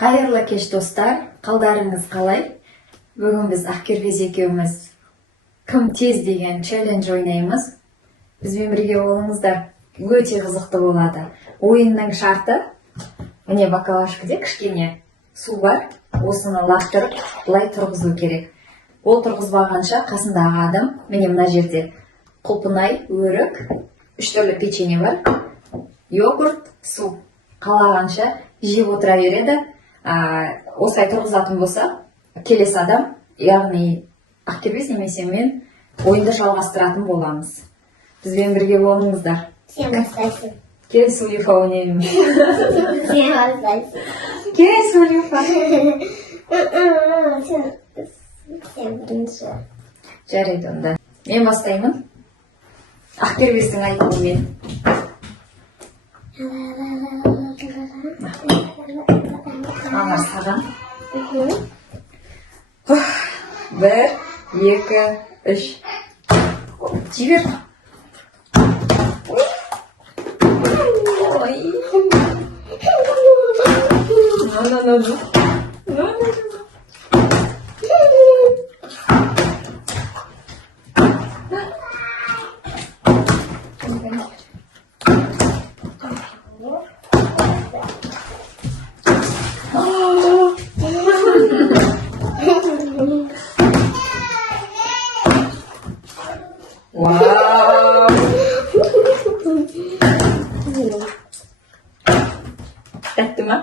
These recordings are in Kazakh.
Қайырлы кеш достар, қалдарыңыз қалай? Бүгін біз Ақкербез екеуміз кім тез деген челлендж ойнаймыз. Бізбен бірге болыңыздар, өте қызықты болады. Ойынның шарты, міне бакалашкаде кішкене су бар, осыны лақтырып, былай тұрғызу керек. Ол тұрғызбағанша қасындағы адам, міне мына жерде құлпынай, өрік, 3 түрлі печенье бар, йогурт, су. Қалағанша жеп отыра береді. Осылай тұрғызатын болса, келесі адам, яғни Ақкербез немесе мен ойынды жалғастыратын боламыз. Бізбен бірге болыңыздар. Всем остайся. Келесі Сулифа ойнаймыз. Всем остайся. Келесі Сулифа. Всем бірінші. Жарайды онда. Мен бастаймын. Ақкербездің айтуымен. Амар саған. 1, 2, 3. Жібер. Ой. Вау! Тәтті ма?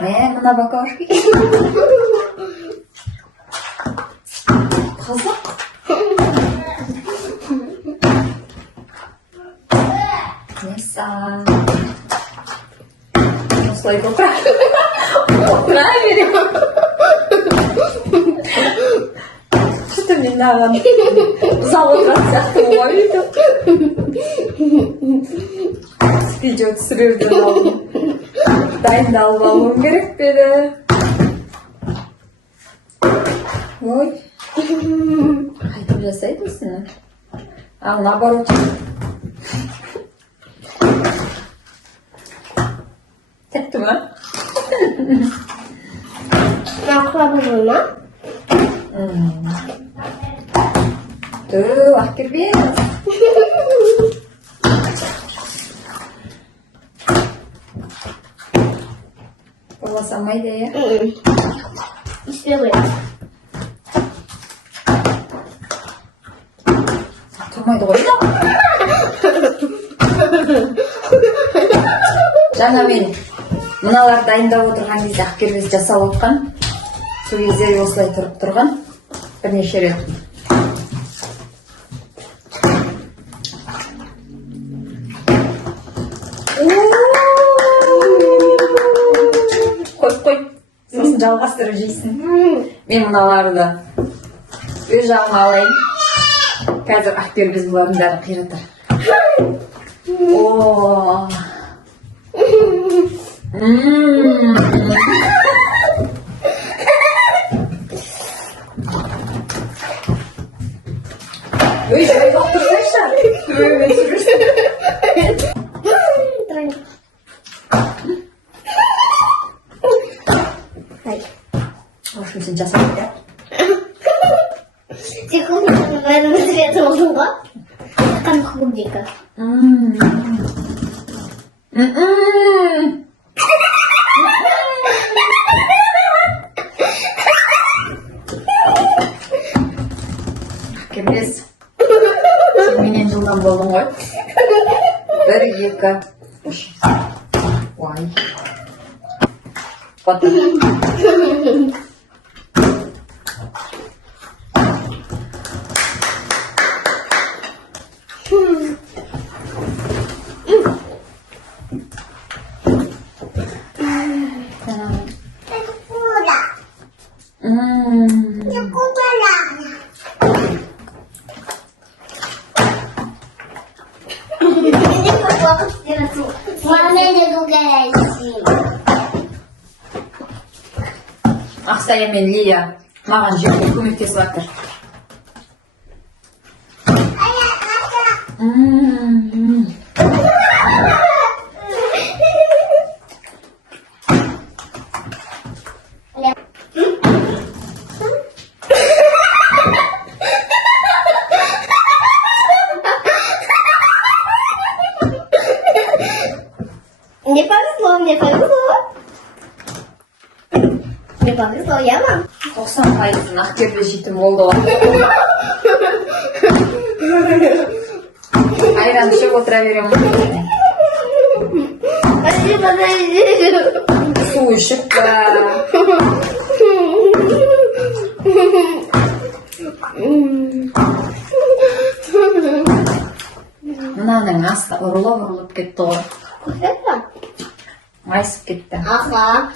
Мына бакалашка қызық. Несі? Осылай отыра беремін. Что мне надо? Зал сияқты ғой өйтіп. Видео түсірерден алдын дайындалып алуым керек педі. Ой. Қайтып жасайды осыны. Наоборот. Тәтті ма? Ақылабы ма? Ақкербез. Боласамайды, е? Істелі. Тұрмайды ғой. Жаңа мен мыналар дайындап отырған кезде Ақкербез жасап отқан. Сол кезде осылай тұрып тұрған. Бірнеше рет. Қой. Сосын жалғастырып жейсің. Мен мыналарды өз жағыма алайын. Қазір Ақкербез бұлардың бәрін қиратыр. Ой, жай бақтырсайшы. Төбеме түсірірсің. В общем, сен жасап да. Тек оның бәрін бітіретін болдың ба? Қандай клубника. Ақкербез. Сен менен жылдан болдың ғой. 1, 2, 3. Ой. Потом. Ақсая мен Лия маған жерге көмектесіп жатыр. Мне повезло, мне повезло. Мне повезло, я мам. 90% ақкербез жетім болды ғой. Айран ішіп отыра беремін. Подожди. Су ішіп па. Мынаның асты ұрылып кетті ғой. Кофе? Майысып кетті. Ага.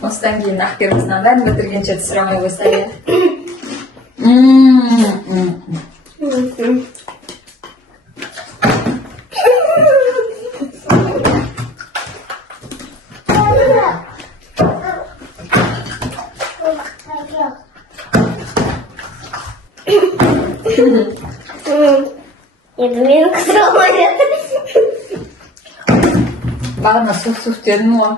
Осыдан кейін ақкербіздің бәрін бітіргенше түсіремей қойса иә. Это меня кровать. Бағана суф-суф дедің ғой.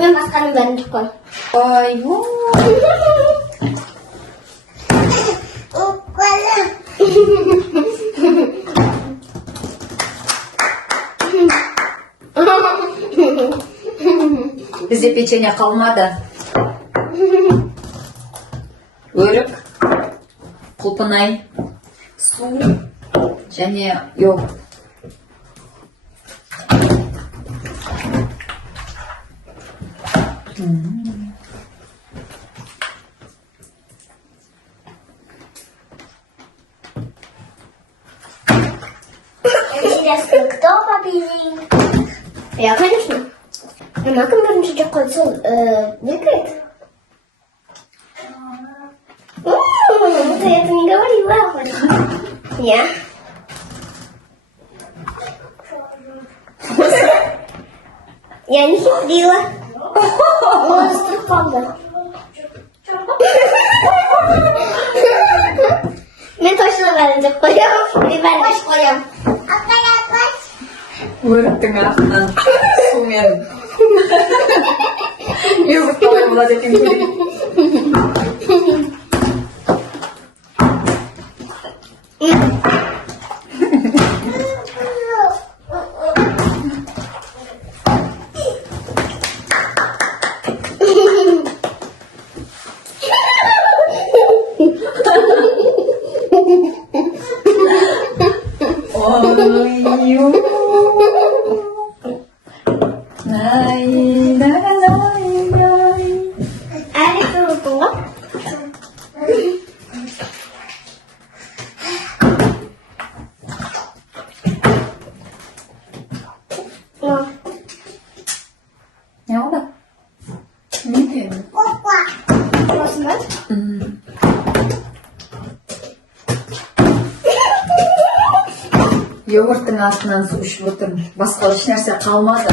Мен басқаның бәрін жұққан. Ой, бізде печенье қалмады. Өрік, құлпынай, су және йогурт. Интересно, кто победил? Я, конечно. Она кем бірінші жаққа бекает. Ты это не говорила хоть. Я. Я не хитрила. Монстр, правда. Мен точно бәрін деп қоям. Мен бәрін қош қоям. Өріктің артынан сумен йогурт қалай болады екен көрейік. Әлі тұрдың ғой? Не oldu? Ne diyorsun? Осында? Йогурттың артынан су ішіп отырмын. Басқа еш нәрсе қалмады.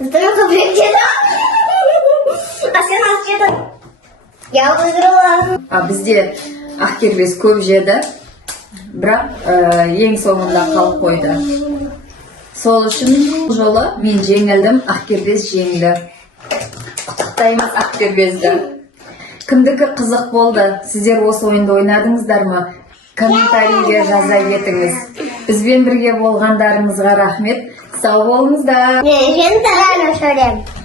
Здорово, где-то. А сен аз где-то. Я выиграла. А бізде ақкербез көп жеді, бірақ ең соңында қалып қойды. Сол үшін бұл жолы мен жеңілдім, ақкербез жеңді. Құттықтаймыз ақкербезді. Кімдікі қызық болды? Сіздер осы ойынды ойнадыңыздар ма? Комментарийге жаза кетіңіз. Бізбен бірге болғандарыңызға рахмет. Сау болыңыздар. Мен тарайын сөйлеймін.